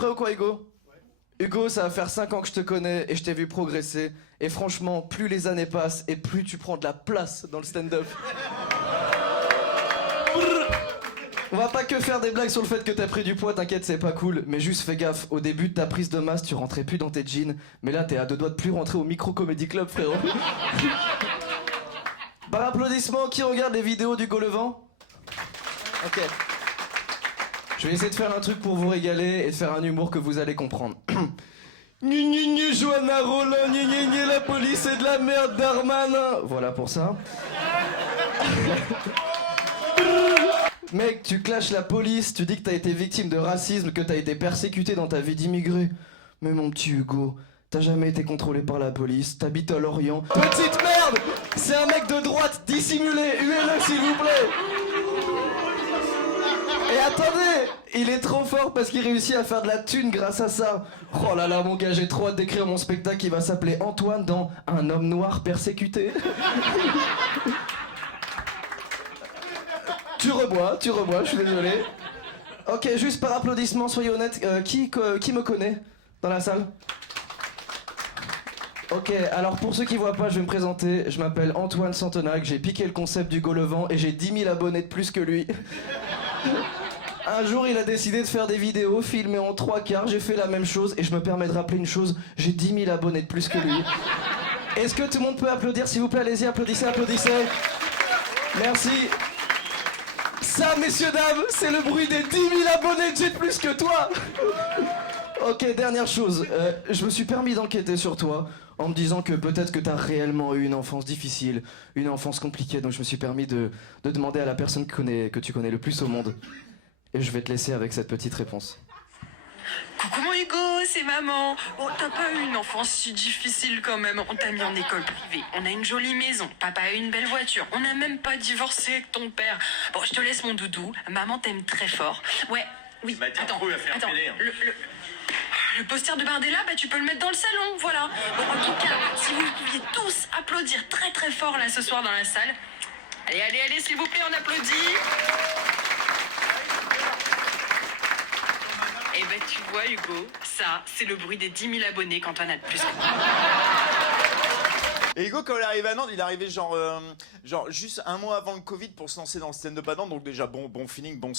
prêt ou quoi, Hugo? Hugo, ça va faire 5 ans que je te connais et je t'ai vu progresser. Et franchement, plus les années passent et plus tu prends de la place dans le stand-up. On va pas que faire des blagues sur le fait que t'as pris du poids, t'inquiète, c'est pas cool. Mais juste fais gaffe, au début de ta prise de masse, tu rentrais plus dans tes jeans. Mais là, t'es à 2 doigts de plus rentrer au Micro Comedy Club, frérot. Par applaudissement, qui regarde les vidéos d'Hugo Levent? Ok. Je vais essayer de faire un truc pour vous régaler et de faire un humour que vous allez comprendre. Gni gni gni, Johanna Roland, gni gni gni, la police est de la merde, Darmanin. Voilà pour ça. Mec, tu clashes la police, tu dis que t'as été victime de racisme, que t'as été persécuté dans ta vie d'immigré. Mais mon petit Hugo, t'as jamais été contrôlé par la police, t'habites à Lorient. Petite merde! C'est un mec de droite dissimulé, huez-le s'il vous plaît! Et attendez, il est trop fort parce qu'il réussit à faire de la thune grâce à ça. Oh là là mon gars, j'ai trop hâte d'écrire mon spectacle qui va s'appeler Antoine dans Un homme noir persécuté. Tu rebois, je suis désolé. Ok, juste par applaudissement, soyez honnête, qui me connaît dans la salle? Ok, alors pour ceux qui voient pas, je vais me présenter. Je m'appelle Antoine Santenac, j'ai piqué le concept d'Hugo Levent et j'ai 10 000 abonnés de plus que lui. Un jour, il a décidé de faire des vidéos filmées en 3/4. J'ai fait la même chose et je me permets de rappeler une chose, j'ai 10 000 abonnés de plus que lui. Est-ce que tout le monde peut applaudir, s'il vous plaît? Allez-y, applaudissez, applaudissez. Merci. Ça, messieurs, dames, c'est le bruit des 10 000 abonnés que j'ai de plus que toi. Ok, dernière chose, je me suis permis d'enquêter sur toi en me disant que peut-être que t'as réellement eu une enfance difficile, une enfance compliquée, donc je me suis permis de demander à la personne que tu connais le plus au monde. Et je vais te laisser avec cette petite réponse. Coucou mon Hugo, c'est maman. Oh, t'as pas eu une enfance si difficile quand même. On t'a mis en école privée, on a une jolie maison, papa a une belle voiture, on n'a même pas divorcé avec ton père. Bon, je te laisse mon doudou, maman t'aime très fort. Ouais, oui, attends, le poster de Bardella, bah tu peux le mettre dans le salon, voilà. Bon, en tout cas, si vous pouviez tous applaudir très très fort là ce soir dans la salle. Allez, allez, allez, s'il vous plaît, on applaudit. Eh ben tu vois Hugo, ça c'est le bruit des 10 000 abonnés quand on a de plus que moi. Et Hugo, quand il est arrivé à Nantes, il est arrivé genre juste un mois avant le Covid pour se lancer dans le stand-up à Nantes. Donc déjà bon feeling, bon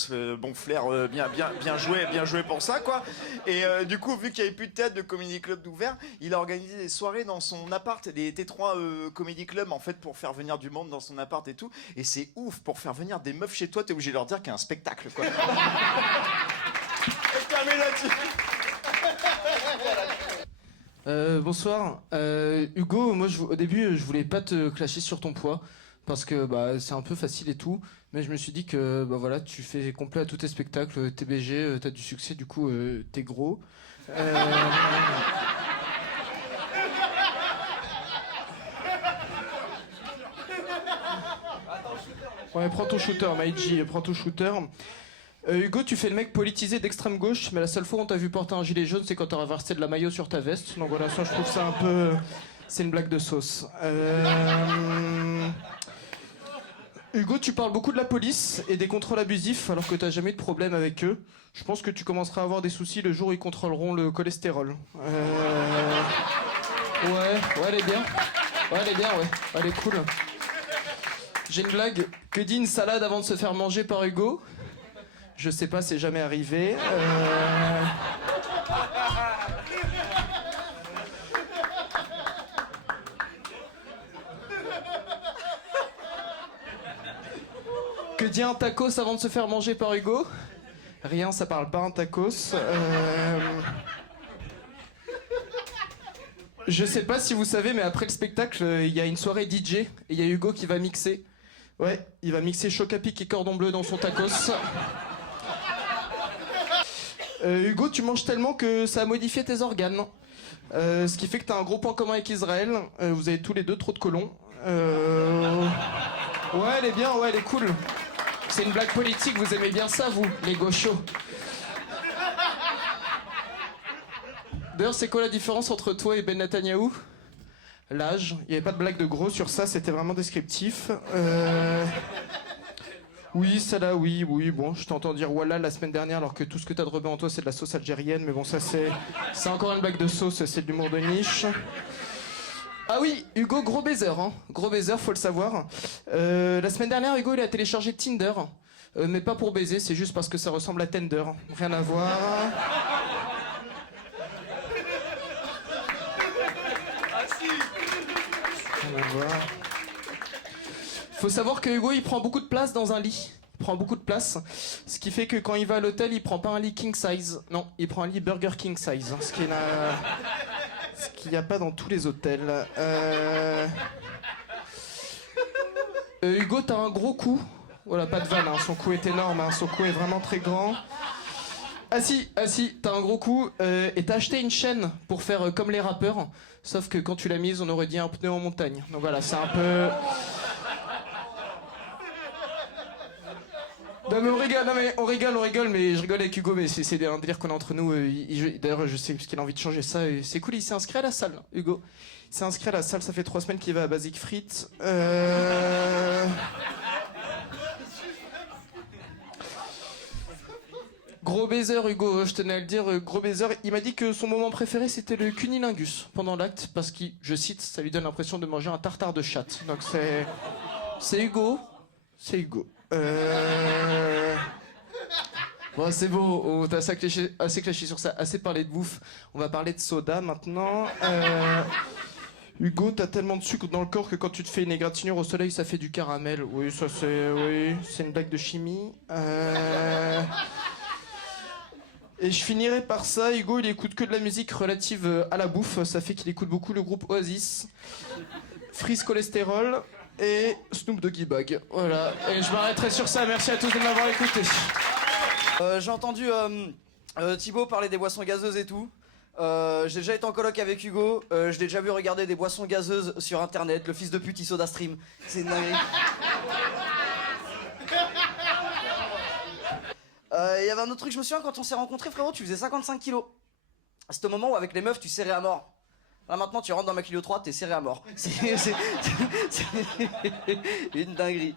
flair, bien joué pour ça quoi. Et du coup, vu qu'il n'y avait plus de théâtre de Comedy Club d'ouvert, il a organisé des soirées dans son appart, des T3 Comedy Club en fait pour faire venir du monde dans son appart et tout. Et c'est ouf, pour faire venir des meufs chez toi, t'es obligé de leur dire qu'il y a un spectacle quoi. Et terminé là-dessus. Bonsoir. Hugo, moi au début je voulais pas te clasher sur ton poids parce que bah, c'est un peu facile et tout, mais je me suis dit que bah, voilà, tu fais complet à tous tes spectacles, t'es BG, t'as du succès, du coup t'es gros. Ouais, prends ton shooter, Maïji, prends ton shooter. Hugo, tu fais le mec politisé d'extrême gauche, mais la seule fois où on t'a vu porter un gilet jaune, c'est quand t'as reversé de la maillot sur ta veste. Donc voilà, ça je trouve ça un peu... C'est une blague de sauce. Hugo, tu parles beaucoup de la police et des contrôles abusifs, alors que t'as jamais eu de problème avec eux. Je pense que tu commenceras à avoir des soucis le jour où ils contrôleront le cholestérol. Ouais, elle est bien. Ouais, elle est bien, ouais. Elle est cool. J'ai une blague. Que dit une salade avant de se faire manger par Hugo ? Je sais pas, c'est jamais arrivé. Que dit un tacos avant de se faire manger par Hugo ? Rien, ça parle pas un tacos. Je sais pas si vous savez, mais après le spectacle, il y a une soirée DJ et il y a Hugo qui va mixer. Ouais, il va mixer Choc à pic et Cordon Bleu dans son tacos. Hugo, tu manges tellement que ça a modifié tes organes. Ce qui fait que t'as un gros point commun avec Israël. Vous avez tous les deux trop de côlons. Ouais, elle est bien, ouais, elle est cool. C'est une blague politique, vous aimez bien ça, vous, les gauchos. D'ailleurs, c'est quoi la différence entre toi et Ben Netanyahou ? L'âge. Il n'y avait pas de blague de gros sur ça, c'était vraiment descriptif. Oui, celle-là, oui, bon, je t'entends dire voilà la semaine dernière alors que tout ce que t'as de rebelle en toi c'est de la sauce algérienne, mais bon, ça c'est encore une blague de sauce, c'est de l'humour de niche. Ah oui, Hugo, gros baiser, hein. Gros baiser, faut le savoir. La semaine dernière, Hugo, il a téléchargé Tinder. Mais pas pour baiser, c'est juste parce que ça ressemble à Tender. Rien à voir. Rien à voir. Faut savoir que Hugo, il prend beaucoup de place dans un lit. Il prend beaucoup de place. Ce qui fait que quand il va à l'hôtel, il prend pas un lit king size. Non, il prend un lit Burger King size. Ce qu'il n'y a pas dans tous les hôtels. Hugo, t'as un gros cou. Voilà, pas de vanne, hein. Son cou est énorme, hein. Son cou est vraiment très grand. Ah si, t'as un gros cou et t'as acheté une chaîne pour faire comme les rappeurs. Sauf que quand tu l'as mise, on aurait dit un pneu en montagne. Donc voilà, c'est un peu... Non mais on rigole, mais je rigole avec Hugo, mais c'est un délire qu'on a entre nous. D'ailleurs, je sais qu'il a envie de changer ça. C'est cool, il s'est inscrit à la salle, Hugo. Il s'est inscrit à la salle, ça fait 3 semaines qu'il va à Basic Frites. Gros baiser, Hugo, je tenais à le dire, gros baiser. Il m'a dit que son moment préféré c'était le cunilingus pendant l'acte parce que, je cite, ça lui donne l'impression de manger un tartare de chatte. Donc c'est Hugo. C'est Hugo. Bon, c'est bon, on t'a assez clashé sur ça, assez parlé de bouffe. On va parler de soda maintenant. Hugo, t'as tellement de sucre dans le corps que quand tu te fais une égratignure au soleil, ça fait du caramel. Oui, ça c'est... Oui, c'est une blague de chimie. Et je finirai par ça, Hugo, il écoute que de la musique relative à la bouffe. Ça fait qu'il écoute beaucoup le groupe Oasis, Freeze Cholestérol et Snoop Doggy Bag. Voilà, et je m'arrêterai sur ça. Merci à tous de m'avoir écouté. J'ai entendu Thibaut parler des boissons gazeuses et tout. J'ai déjà été en coloc avec Hugo. Je l'ai déjà vu regarder des boissons gazeuses sur internet. Le fils de pute, il soda stream. C'est une dinguerie. Il y avait un autre truc, je me souviens, quand on s'est rencontrés, frérot, tu faisais 55 kilos. C'était au moment où, avec les meufs, tu serrais à mort. Là, maintenant, tu rentres dans ma Clio 3, t'es serré à mort. C'est une dinguerie.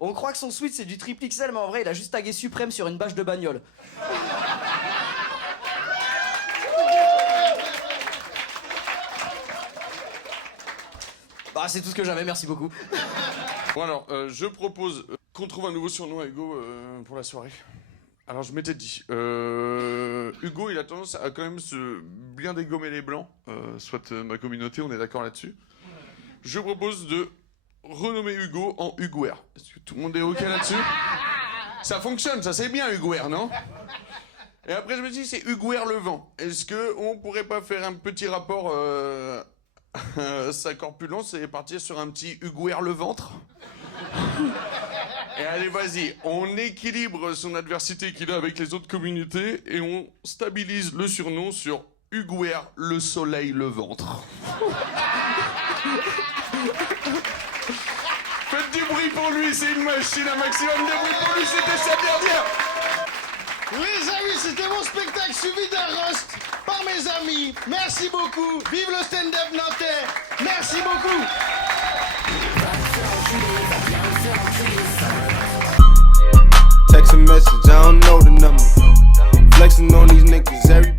On croit que son sweat, c'est du triple XL, mais en vrai, il a juste tagué Suprême sur une bâche de bagnole. Bah, c'est tout ce que j'avais, merci beaucoup. Bon alors, je propose qu'on trouve un nouveau surnom à Hugo pour la soirée. Alors je m'étais dit, Hugo il a tendance à quand même se bien dégommer les blancs, soit ma communauté, on est d'accord là-dessus. Je propose de renommer Hugo en Huguer. Est-ce que tout le monde est ok là-dessus? Ça fonctionne, ça c'est bien Huguer, non? Et après je me dis c'est Huguer le vent. Est-ce que on pourrait pas faire un petit rapport sa corpulence et partir sur un petit Huguer le ventre? Et allez, vas-y, on équilibre son adversité qu'il a avec les autres communautés et on stabilise le surnom sur Huguer le soleil le ventre. Faites du bruit pour lui, c'est une machine, un maximum de bruit pour lui, c'était sa dernière. Les amis, c'était mon spectacle suivi d'un roast par mes amis. Merci beaucoup, vive le stand-up nantais. Merci beaucoup. Text a message, I don't know the number. Flexing on these niggas every